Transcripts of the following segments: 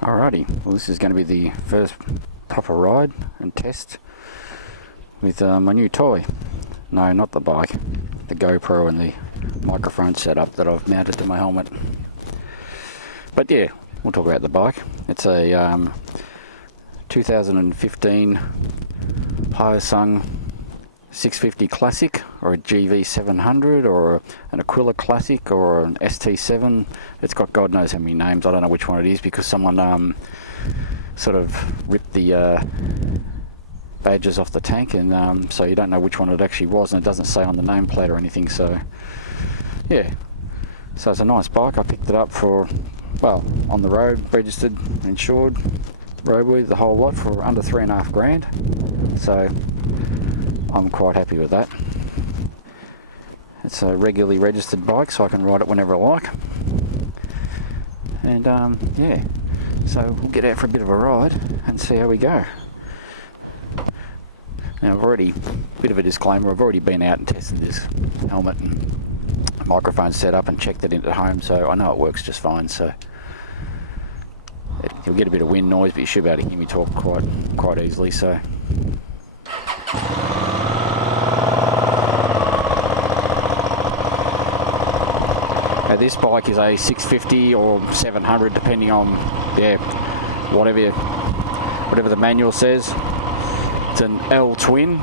Alrighty, well this is going to be the first proper ride and test with my new toy. No, not the bike, the GoPro and the microphone setup that I've mounted to my helmet. But yeah, we'll talk about the bike. It's a 2015 Hyosung 650 Classic, or a GV 700, or an Aquila Classic, or an ST7. It's got God knows how many names. I don't know which one it is because someone sort of ripped the badges off the tank, and so you don't know which one it actually was, and it doesn't say on the nameplate or anything. So yeah, so it's a nice bike. I picked it up for, well, on the road, registered, insured, roadworthy, the whole lot, for under $3,500. So I'm quite happy with that. It's a regularly registered bike, so I can ride it whenever I like. And yeah, so we'll get out for a bit of a ride and see how we go. Now I've already, bit of a disclaimer, I've already been out and tested this helmet and microphone setup and checked it in at home, so I know it works just fine. So you'll get a bit of wind noise, but you should be able to hear me talk quite easily. So now this bike is a 650 or 700, depending on whatever the manual says. It's an L twin,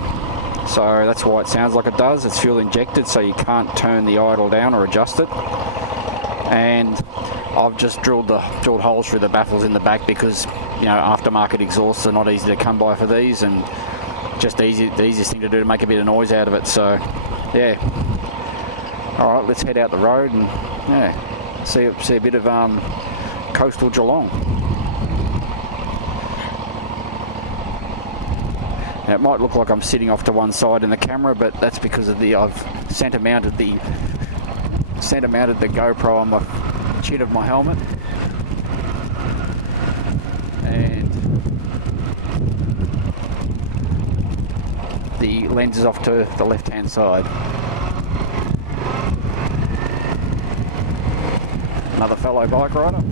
so that's why it sounds like it does. It's fuel injected, so you can't turn the idle down or adjust it. And I've just drilled holes through the baffles in the back because, you know, aftermarket exhausts are not easy to come by for these, and just the easiest thing to do to make a bit of noise out of it. So yeah, all right, let's head out the road and yeah, see a bit of coastal Geelong. Now, it might look like I'm sitting off to one side in the camera, but that's because of I've centre mounted the GoPro on the chin of my helmet, and the lens is off to the left-hand side. Another fellow bike rider.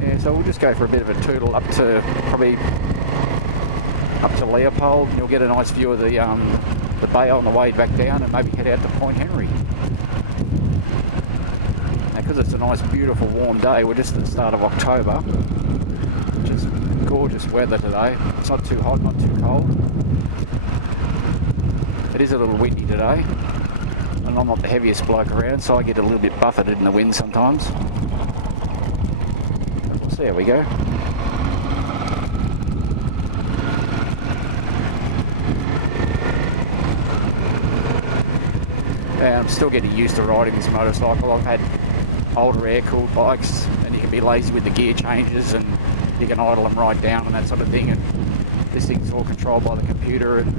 Yeah, so we'll just go for a bit of a tootle up to Leopold, and you'll get a nice view of the bay on the way back down, and maybe head out to Point Henry. Now, because it's a nice, beautiful, warm day, we're just at the start of October, which is gorgeous weather today. It's not too hot, not too cold. It is a little windy today, and I'm not the heaviest bloke around, so I get a little bit buffeted in the wind sometimes. We'll see how we go. Yeah, I'm still getting used to riding this motorcycle. I've had older air-cooled bikes, and you can be lazy with the gear changes, and you can idle them right down and that sort of thing. And this thing's all controlled by the computer, and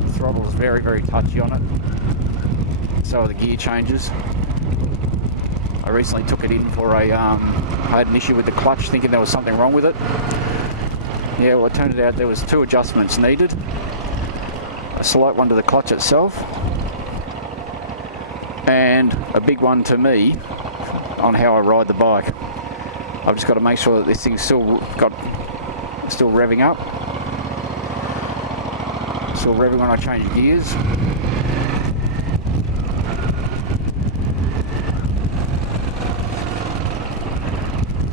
the throttle is very, very touchy on it. So are the gear changes. I recently took it in for I had an issue with the clutch, thinking there was something wrong with it. Yeah, well, it turned out there was 2 adjustments needed. A slight one to the clutch itself, and a big one to me on how I ride the bike. I've just got to make sure that this thing's still revving up, still revving when I change gears.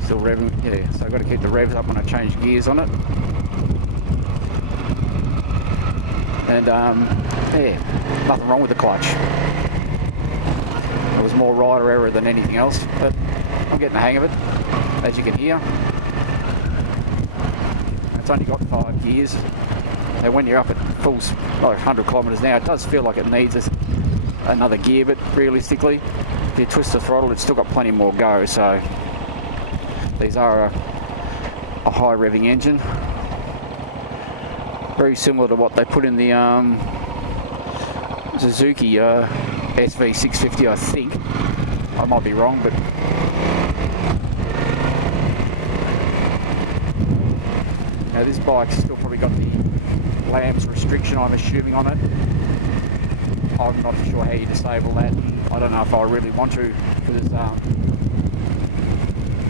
Still revving, yeah, so I've got to keep the revs up when I change gears on it. And yeah, nothing wrong with the clutch. It was more rider error than anything else, but I'm getting the hang of it, as you can hear. It's only got 5 gears, and when you're up at full, like 100 kilometres an hour, it does feel like it needs another gear, but realistically, if you twist the throttle, it's still got plenty more go. So these are a high revving engine, very similar to what they put in the Suzuki SV650, I think. I might be wrong, but now this bike's still probably got the lamps restriction, I'm assuming, on it. I'm not sure how you disable that. I don't know if I really want to,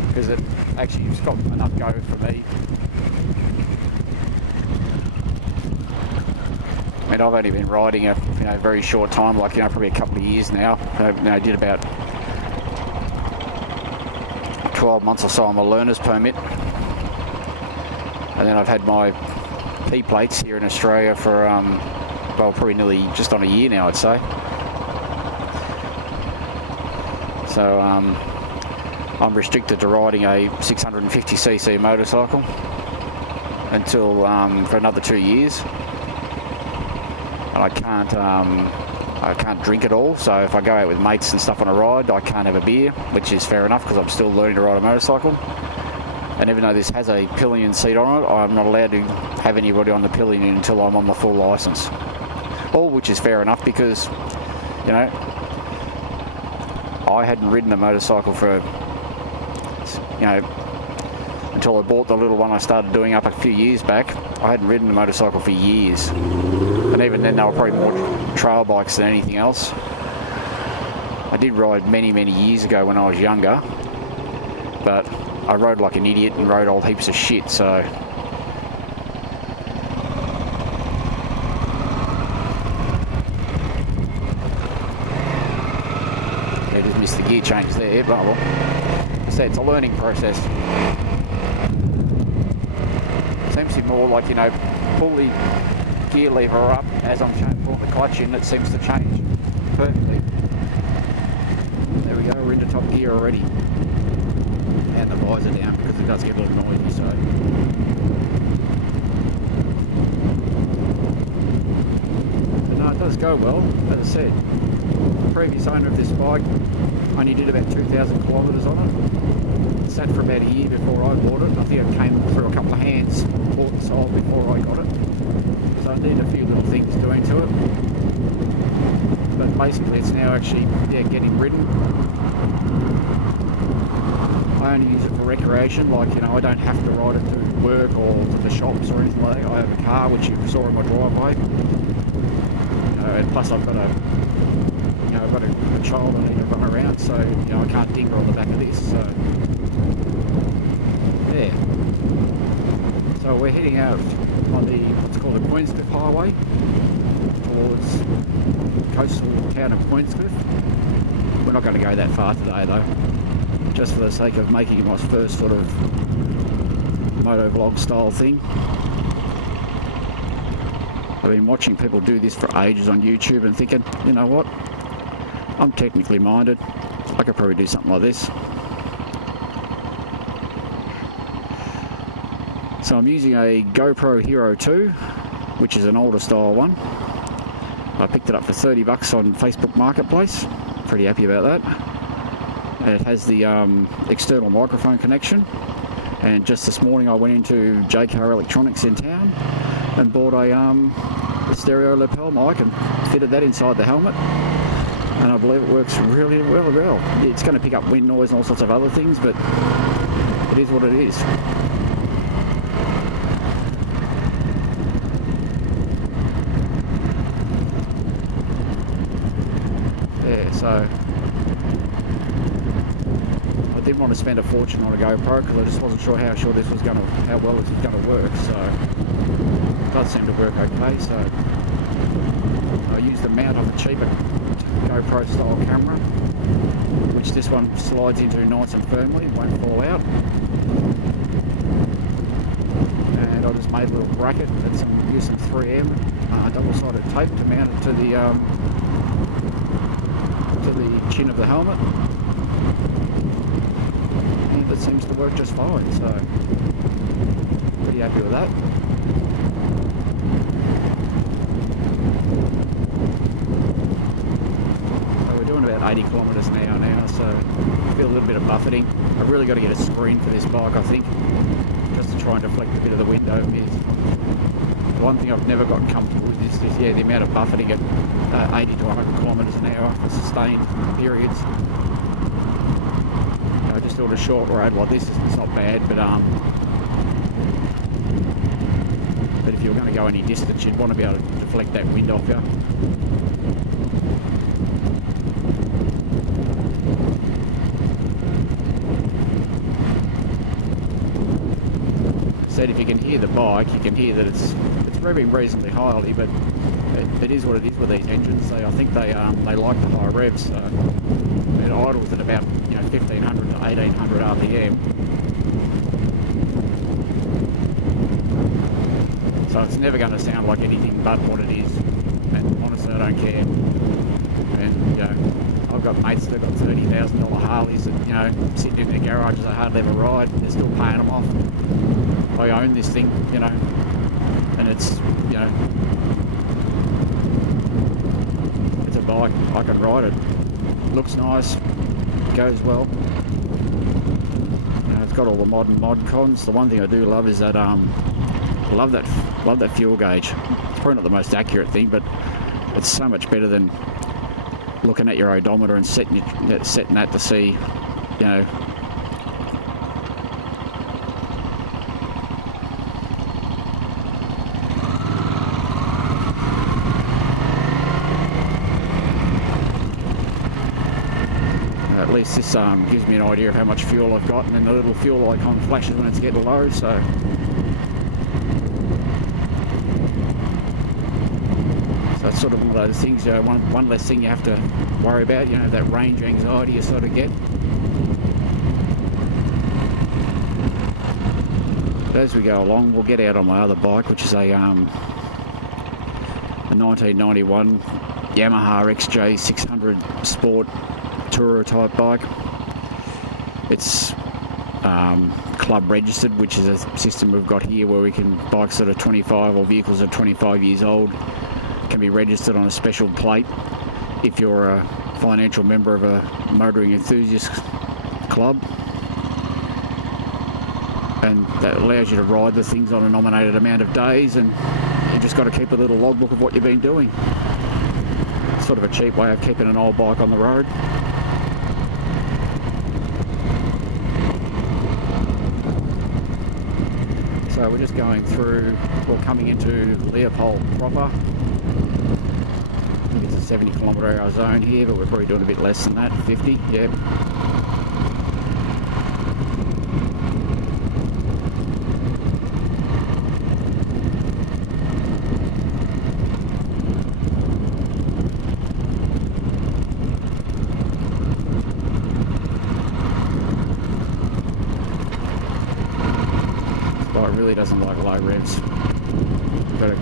because it actually has got enough go for me. I mean, I've only been riding a very short time, like probably a couple of years now. I did about 12 months or so on my learner's permit, and then I've had my P plates here in Australia for well, probably nearly just on a year now, I'd say. So I'm restricted to riding a 650cc motorcycle until for another 2 years. And I can't drink at all, so if I go out with mates and stuff on a ride, I can't have a beer, which is fair enough because I'm still learning to ride a motorcycle. And even though this has a pillion seat on it, I'm not allowed to have anybody on the pillion until I'm on the full licence. All which is fair enough because, I hadn't ridden a motorcycle for, until I bought the little one I started doing up a few years back. I hadn't ridden a motorcycle for years. And even then, they were probably more trail bikes than anything else. I did ride many, many years ago when I was younger, but I rode like an idiot and rode old heaps of shit, so... I just missed the gear change there, but well, so it's a learning process. Seems to be more like, pull the gear lever up as I'm pulling the clutch in, it seems to change perfectly. There we go, we're into top gear already. And the visor down because it does get a little noisy, so... But no, it does go well, as I said. The previous owner of this bike only did about 2,000 kilometres on it. It sat for about a year before I bought it. I think it came through a couple of hands, bought and sold before I got it. So I need a few little things doing to it. But basically it's now actually getting ridden. I only use it for recreation, like, I don't have to ride it to work or to the shops or anything like that. I have a car, which you saw in my driveway. And plus I've got a child I need to run around, so, I can't dingle on the back of this, so, yeah. So we're heading out on the, what's called the Queenscliff Highway, towards coastal town of Queenscliff. We're not going to go that far today though, just for the sake of making it my first sort of moto vlog style thing. I've been watching people do this for ages on YouTube and thinking, you know what, I'm technically minded, I could probably do something like this. So I'm using a GoPro Hero 2, which is an older style one. I picked it up for $30 on Facebook Marketplace, pretty happy about that. And it has the external microphone connection, and just this morning I went into JCar Electronics in town and bought a stereo lapel mic and fitted that inside the helmet, and I believe it works really well. It's going to pick up wind noise and all sorts of other things, but it is what it is. Yeah, so I didn't want to spend a fortune on a GoPro because I just wasn't sure how well this was going to work. So it does seem to work okay. So I used the mount of a cheaper GoPro style camera, which this one slides into nice and firmly, it won't fall out. And I just made a little bracket and used some 3M double-sided tape to mount it to the chin of the helmet. And it seems to work just fine, so pretty happy with that. So we're doing about 80 kilometres an hour now, so I feel a little bit of buffeting. I've really got to get a screen for this bike, I think, just to try and deflect a bit of the wind over here. The one thing I've never gotten comfortable with is the amount of buffeting at 80 to 100 kilometres an hour for sustained periods. Just doing a short road like this, it's not bad, but if you were going to go any distance, you'd want to be able to deflect that wind off you. you can hear the bike, you can hear that it's revving reasonably highly, but it is what it is with these engines. I think they like the high revs. So it idles at about 1500 to 1800 RPM. So it's never going to sound like anything but what it is. And honestly, I don't care. And I've got mates that have got $30,000 Harleys that sitting in their garages they hardly ever ride. They're still paying them off. I own this thing, and it's it's a bike. I can ride it. Looks nice, goes well. It's got all the mod cons. The one thing I do love is that I love that fuel gauge. It's probably not the most accurate thing, but it's so much better than looking at your odometer and setting that to see, at least this gives me an idea of how much fuel I've got, and then the little fuel icon flashes when it's getting low. So it's sort of one of those things, one less thing you have to worry about, that range anxiety you sort of get. But as we go along, we'll get out on my other bike, which is a 1991 Yamaha XJ 600 Sport Tourer type bike. It's club registered, which is a system we've got here where we can, bikes that are 25 or vehicles that are 25 years old can be registered on a special plate if you're a financial member of a motoring enthusiast club, and that allows you to ride the things on a nominated amount of days, and you just got to keep a little logbook of what you've been doing. It's sort of a cheap way of keeping an old bike on the road. So we're just going through, coming into Leopold proper. I think it's a 70 km/h zone here, but we're probably doing a bit less than that, 50, yeah. Really doesn't like low revs. You've got to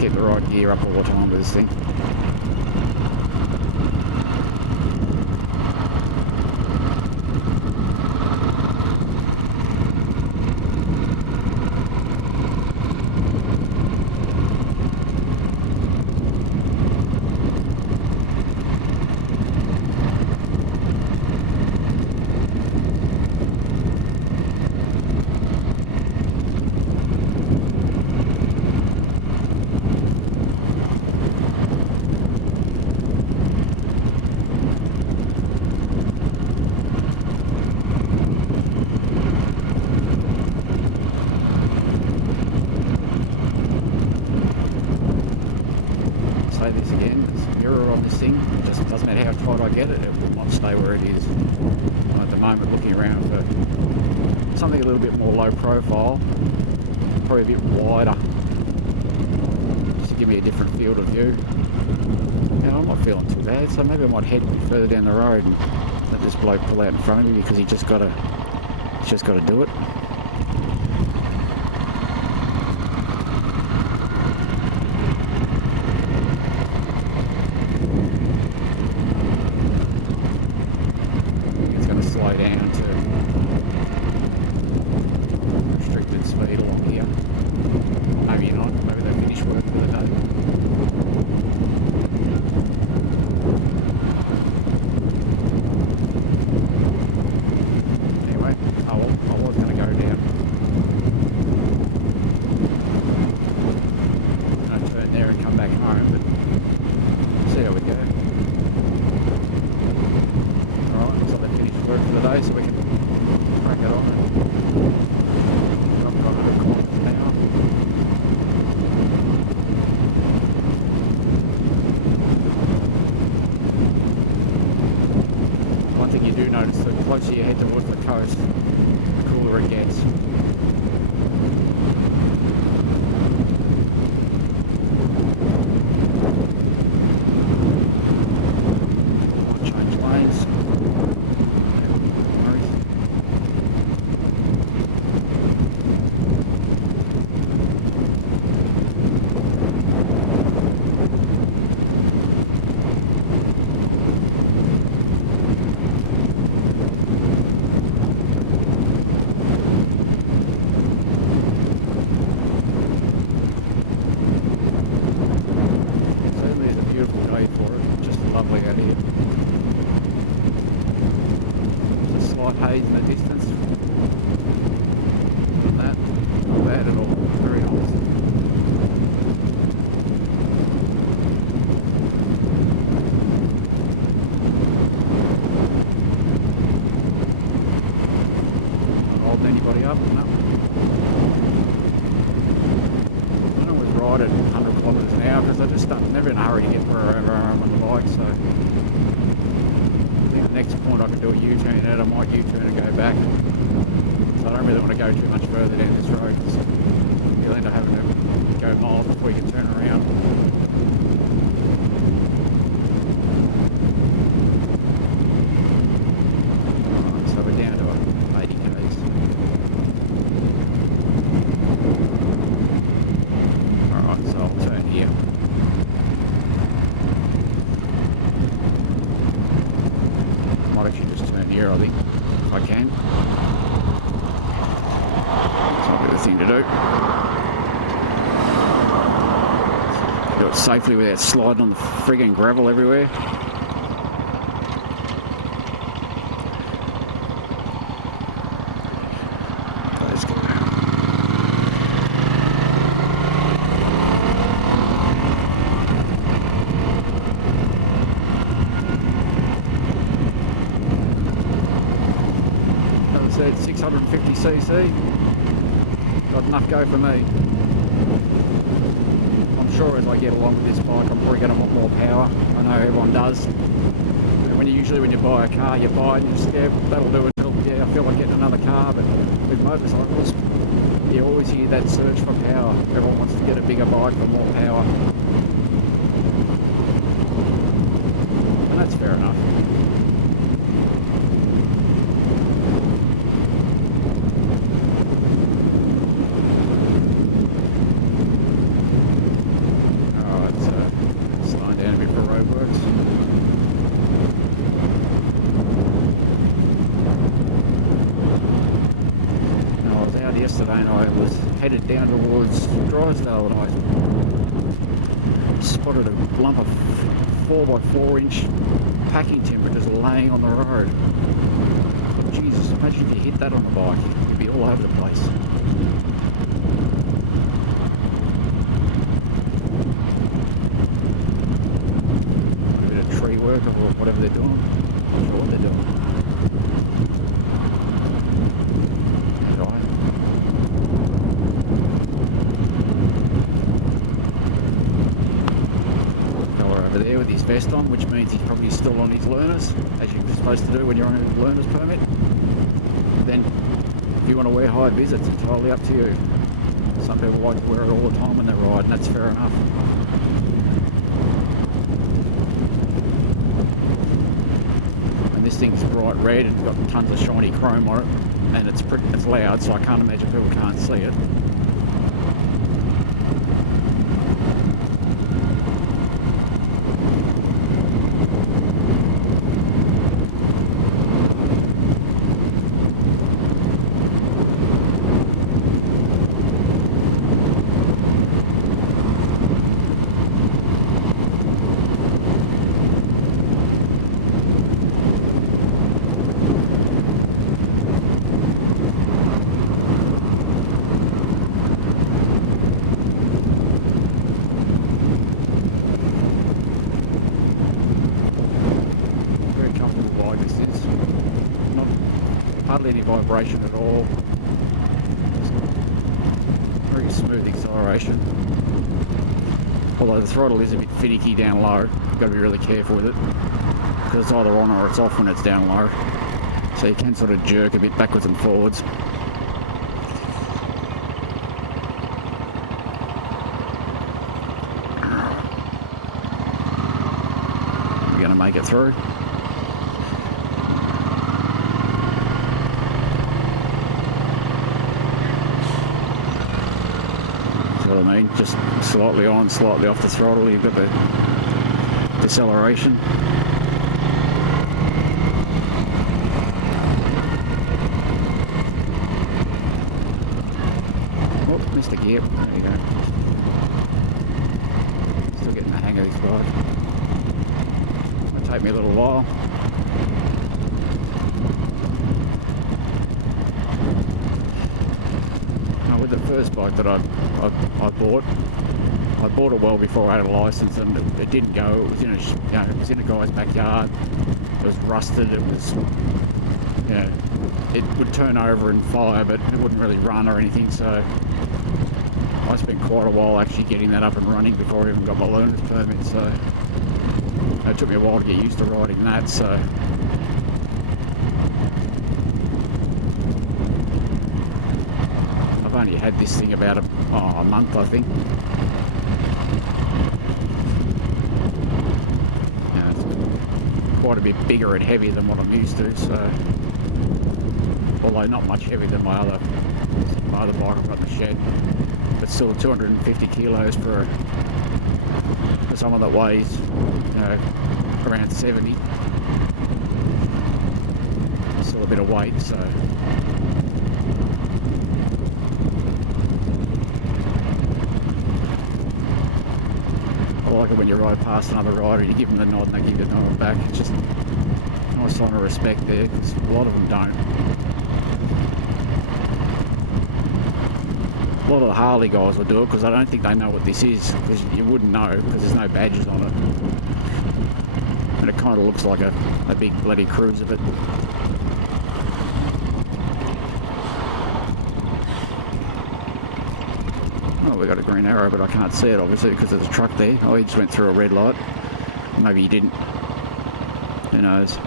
keep the right gear up all the time with this thing. This again, there's a mirror on this thing. It just doesn't matter how tight I get it, it will not stay where it is. I'm at the moment looking around for something a little bit more low profile, probably a bit wider, just to give me a different field of view. And I'm not feeling too bad, so maybe I might head a bit further down the road and let this bloke pull out in front of me, because he's just got to do it. Slow down to restricted speed along here. Maybe not, maybe they finish work for the day. Anyway, I was going to go down. I'll turn there and come back home, but see how we go. Work for the day, so we can crack it on and drop it on a bit of kilometres now. One thing you do notice, the closer you head towards the coast, the cooler it gets. lovely out here. There's a slight haze in the distance. That, not bad at all. Very nice. Not holding anybody up? No. I don't always ride at 100 kilometres an hour because I just never in a hurry to get wherever I'm on the bike, so I think the next point I can do a U-turn at, I might U-turn and go back. So I don't really want to go too much further down this road because you'll end up having to go miles before you can turn around. Alright, so we're down to 80 k's. Alright, so I'll turn here. Might actually just turn here, I think, if I can. That's not the thing to do. Do it safely without sliding on the friggin' gravel everywhere. Let's go. As I said, 650cc. Got enough go for me. I'm sure as I get along with this bike, I'm probably going to want more power. I know everyone does. And when you buy a car, you buy it and you just, yeah, that'll do it. Yeah, I feel like getting another car. But with motorcycles, you always hear that search for power. Everyone wants to get a bigger bike for more power. And that's fair enough. Yesterday and I was headed down towards Drysdale and I spotted a lump of 4x4 inch packing timber just laying on the road. Jesus, imagine if you hit that on the bike, you'd be all over the place. A bit of tree work or whatever they're doing. Not sure what they're doing. There with his vest on, which means he's probably still on his learners, as you're supposed to do when you're on a learner's permit. Then, if you want to wear high vis, it's entirely up to you. Some people like to wear it all the time when they ride, and that's fair enough. And this thing's bright red, it's got tons of shiny chrome on it, and it's loud, so I can't imagine people can't see it. Hardly any vibration at all. Very smooth acceleration. Although the throttle is a bit finicky down low, you've got to be really careful with it because it's either on or it's off when it's down low. So you can sort of jerk a bit backwards and forwards. We're going to make it through. What I mean, just slightly on, slightly off the throttle, you've got the deceleration. Oh, missed a gear. There you go. Still getting the hang of this bike. I take me a little while. Now, with the first bike that I bought it well before I had a license, and it didn't go. It was in it was in a guy's backyard. It was rusted. It was, it would turn over and fire, but it wouldn't really run or anything. So I spent quite a while actually getting that up and running before I even got my learner's permit. So it took me a while to get used to riding that. So I've only had this thing about a month, I think. It's quite a bit bigger and heavier than what I'm used to. So, although not much heavier than my other bike I've got in the shed, but still 250 kilos for someone that weighs around 70. Still a bit of weight, so I like it when you ride past another rider, you give them the nod and they give you the nod back. It's just a nice sign of respect there, because a lot of them don't. A lot of the Harley guys will do it because I don't think they know what this is, because you wouldn't know because there's no badges on it. And it kind of looks like a big bloody cruiser, but we got a green arrow, but I can't see it obviously because there's a truck there. Oh, he just went through a red light. Maybe he didn't. Who knows?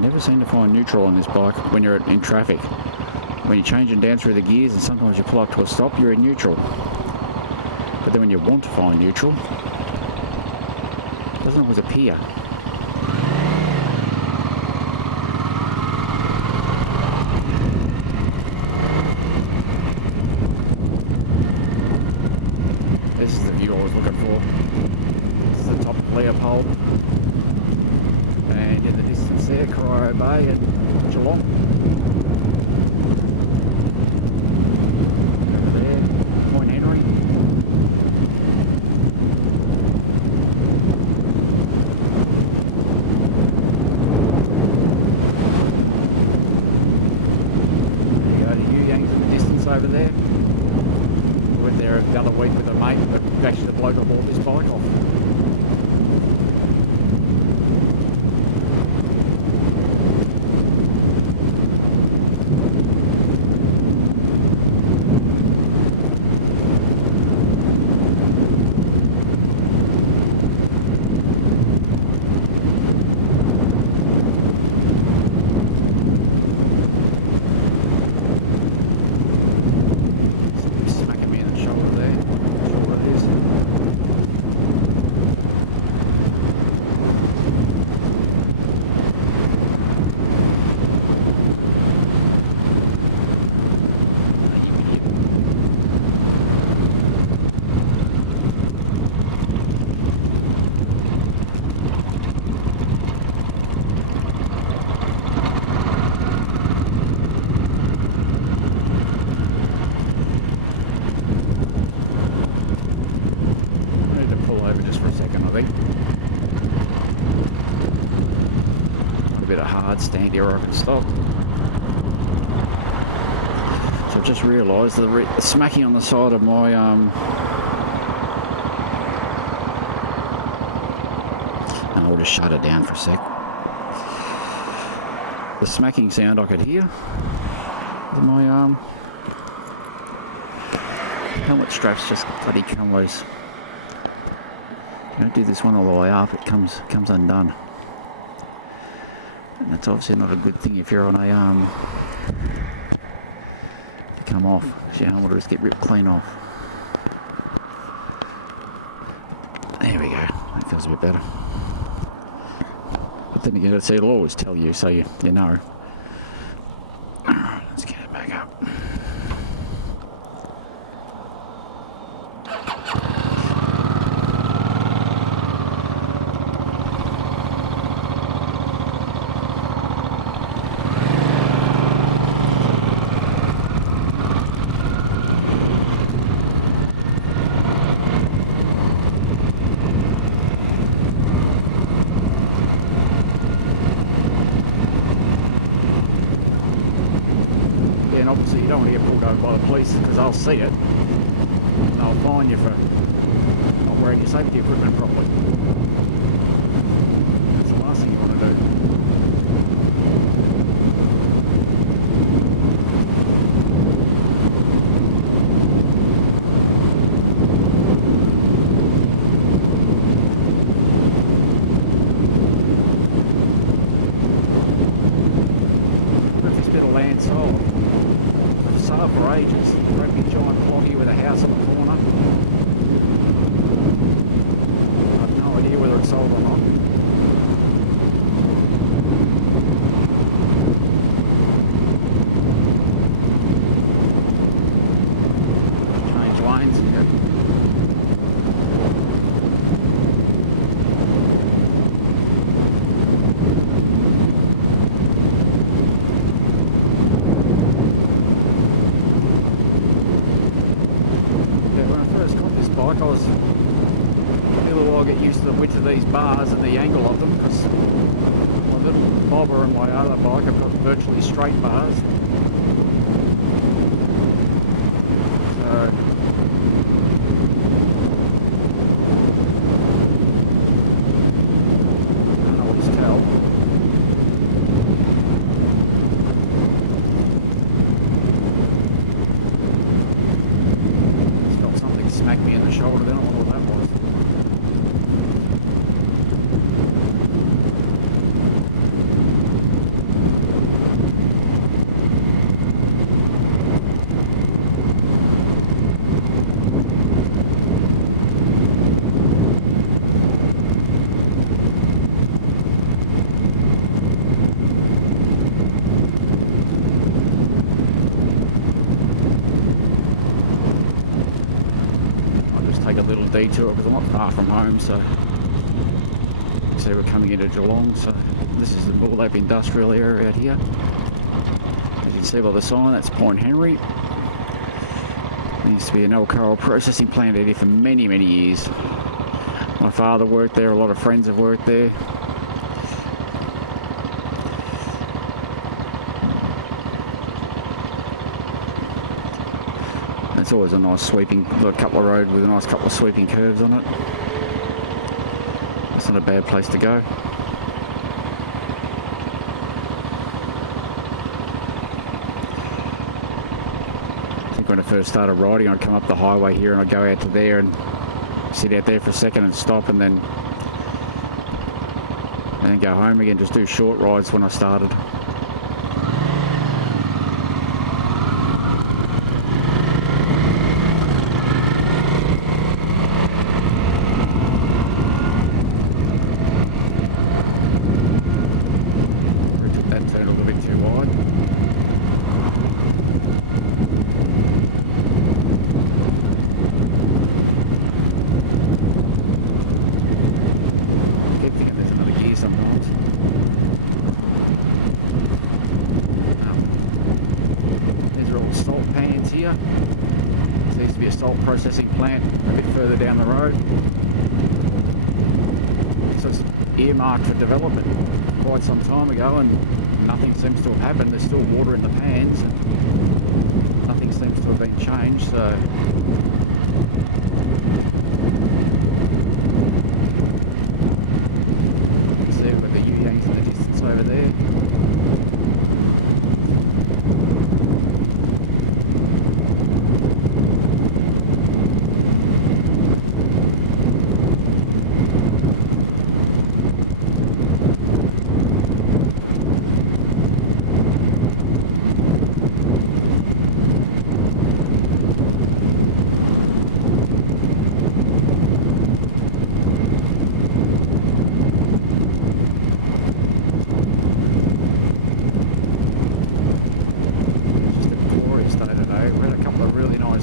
Never seem to find neutral on this bike when you're in traffic. When you're changing down through the gears and sometimes you pull up to a stop, you're in neutral. But then when you want to find neutral, it doesn't always appear. This is the view I was looking for. This is the top of Leopold. And in the distance there, Corio Bay and Geelong. Over there, Point Henry. There you go, the Yu-Yangs in the distance over there. We went there the other week with a mate, but actually the bloke I bought this bike off. Stand here or I can stop. So I've just realised the smacking on the side of my and I'll just shut it down for a sec. The smacking sound I could hear with my helmet straps just bloody come loose. Don't do this one all the way up, it comes undone. And that's obviously not a good thing if you're on a to come off. So your helmet will just get ripped clean off. There we go. That feels a bit better. But then again, it'll always tell you, so you know. Let's get it back up. the police because they'll see it. And they'll fine you for not wearing your safety equipment properly. That's the last thing you want to do. For ages, great big giant cloggy with a house on the corner. I've no idea whether it's sold or not. Change lanes and go. I was a little while get used to the width of these bars and the angle of them because my little bobber and my other bike have got virtually straight bars. So I don't always tell. Smacked me in the shoulder then, I don't know what that was. Take a little detour because I'm not far from home, so you see we're coming into Geelong, so this is the Bullap industrial area out here. As you can see by the sign, that's Point Henry. There used to be an alcohol processing plant out here for many years. My father worked there, a lot of friends have worked there. It's always a nice sweeping, got a couple of roads with a nice couple of sweeping curves on it. It's not a bad place to go. I think when I first started riding, I'd come up the highway here and I'd go out to there and sit out there for a second and stop and then go home again, just do short rides when I started. Here. There used to be a salt processing plant a bit further down the road. So it's earmarked for development quite some time ago and nothing seems to have happened. There's still water in the pans and nothing seems to have been changed, so you can see we've got the Yuyangs in the distance over there.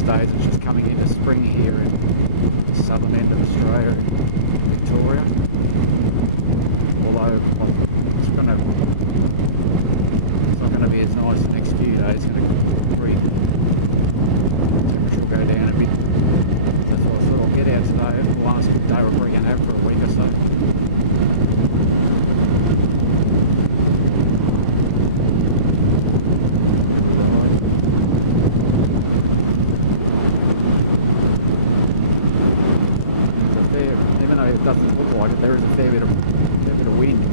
Days it's just coming into spring here in the southern end of Australia, Victoria. Although it's not going to be as nice the next few days. It's going to temperature will go down a bit. That's why I thought I'll get out today. The last day we're probably going to have for a week or so. though it doesn't look like it, there is a fair bit of wind.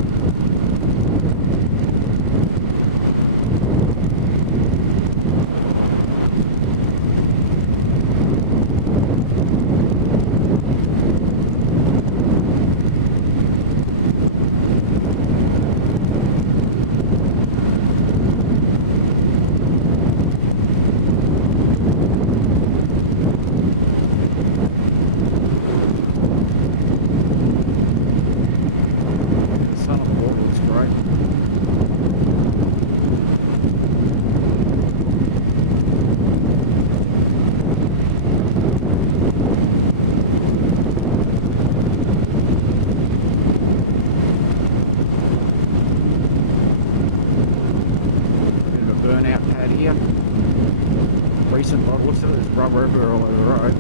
Recent model, looks like there's rubber everywhere all over the road.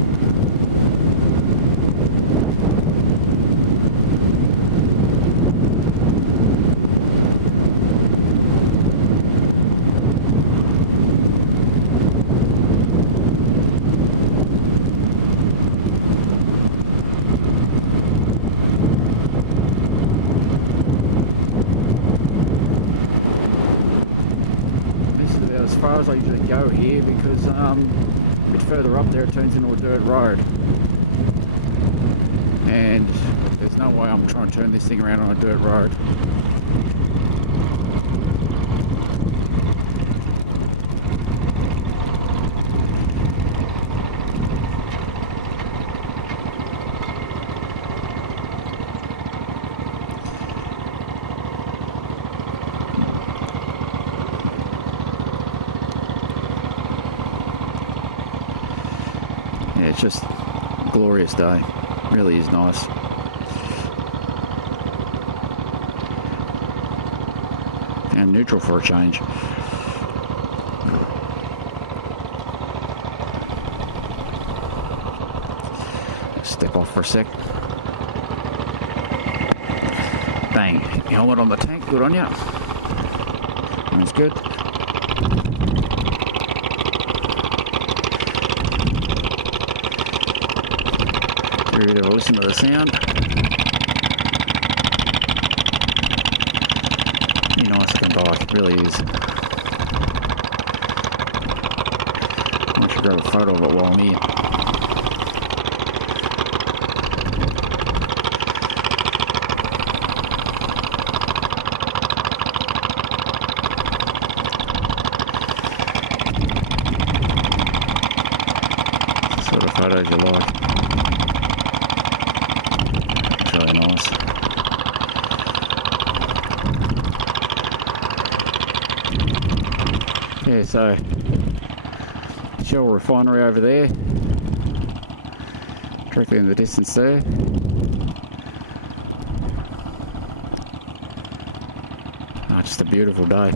As far as I usually go here, because a bit further up there it turns into a dirt road, and there's no way I'm trying to turn this thing around on a dirt road. Yeah, it's just a glorious day. It really is nice. And neutral for a change. Step off for a sec. Bang. Helmet on the tank. Good on you. That's good. Give it a listen to the sound. Pretty nice looking bike, it really is. I should grab a photo of it while I'm here. What sort of photos you like? Yeah, so Shell refinery over there, directly in the distance there. Oh, just a beautiful day.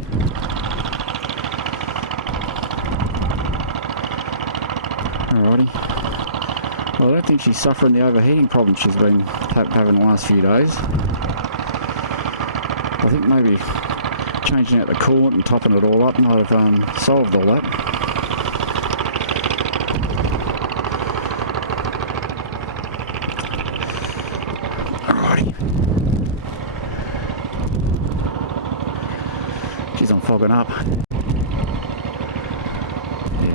Alrighty. Well, I don't think she's suffering the overheating problem she's been having the last few days. I think maybe changing out the coolant and topping it all up might have solved all that. Alrighty. Geez, I'm fogging up. Yeah,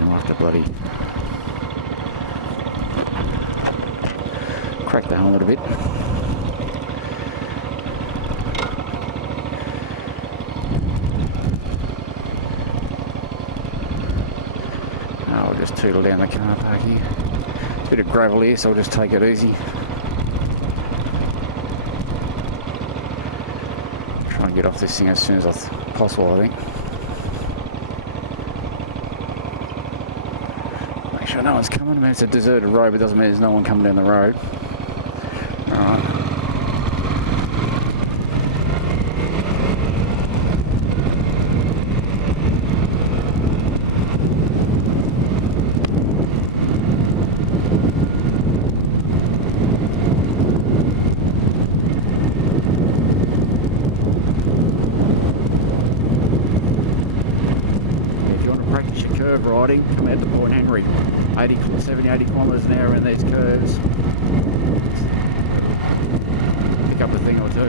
I have to bloody crack the helmet a bit. I'll just tootle down the car park here. It's a bit of gravel here, so I'll just take it easy. Try and get off this thing as soon as possible, I think. Make sure no one's coming. I mean, it's a deserted road, but it doesn't mean there's no one coming down the road. Alright. Curve riding, come out to Point Henry, 70, 80 kilometres an hour in these curves. pick up a thing or two.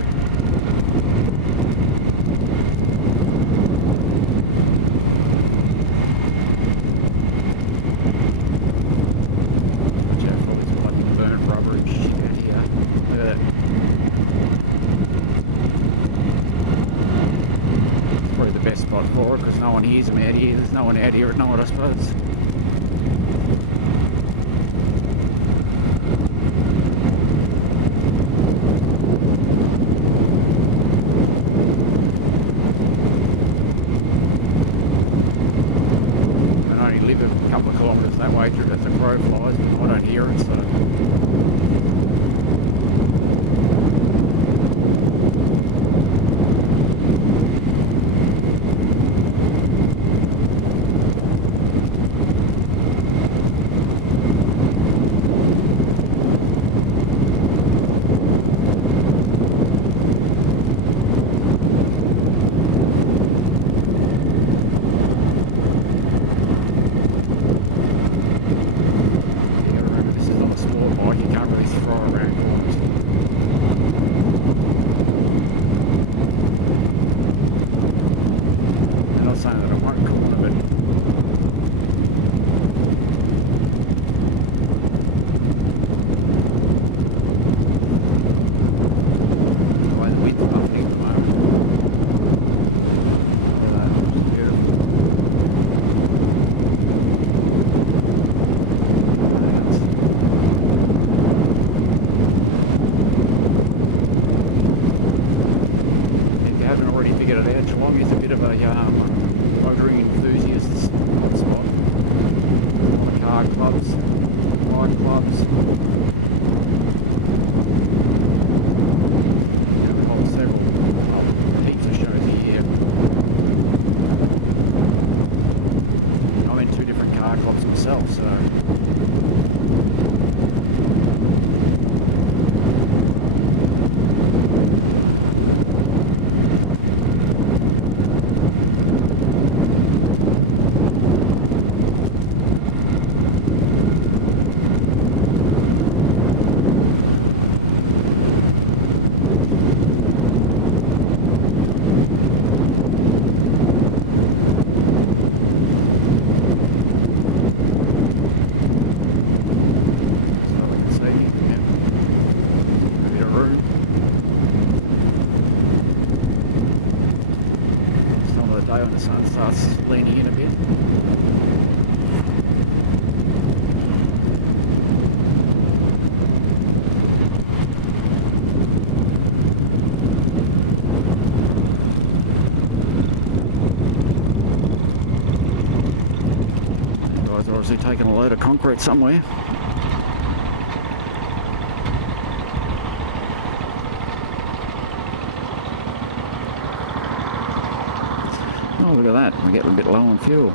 Watch out for all this bloody burnt rubber and shit out here. Look at that. It's probably the best spot for it because no one hears them out here. There's no one out here at night, I suppose. That way through as the crow flies, but I don't hear it, so motoring enthusiasts spot. A lot of car clubs, bike clubs. We hold several heaps of shows a year. I'm in 2 different car clubs myself, so when the sun starts leaning in a bit. The guys are obviously taking a load of concrete somewhere. Oh, look at that, we're getting a bit low on fuel.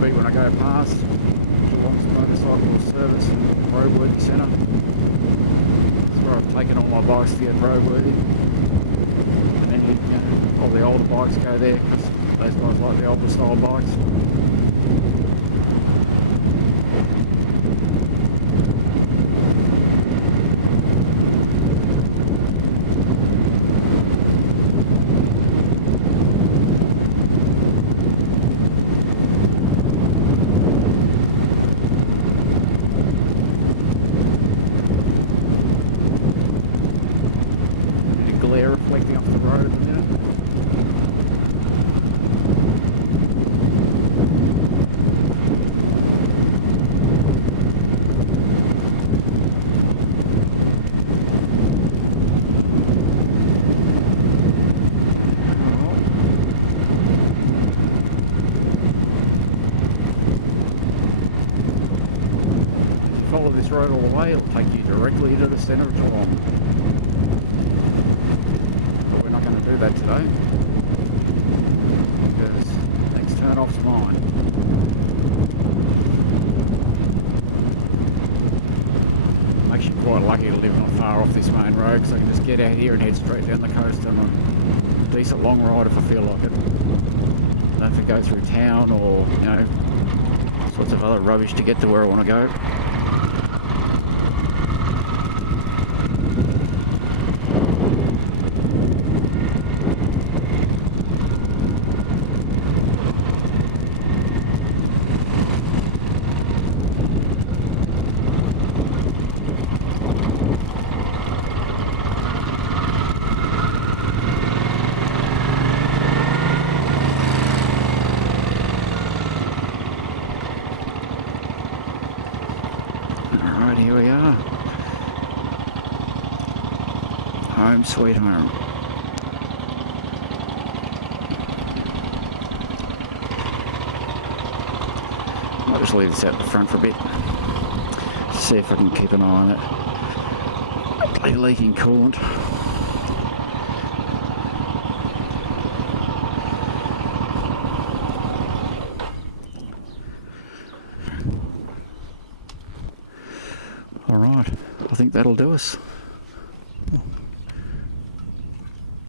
When I go past Geelong's Motorcycle Service and Roadworthy Centre. That's where I've taken all my bikes to get roadworthy. And then you know, all the older bikes go there because those guys like the older style bikes. Glare reflecting off the road at the minute. follow this road all the way, it'll take you directly into the centre of Geelong. But we're not going to do that today, because next turn off's mine. I'm actually quite lucky to live not far off this main road, because I can just get out here and head straight down the coast on a decent long ride if I feel like it. Don't have to go through town or, you know, sorts of other rubbish to get to where I want to go. Here we are. Home sweet home. I'll just leave this out the front for a bit. See if I can keep an eye on that leaking coolant. Alright, I think that'll do us.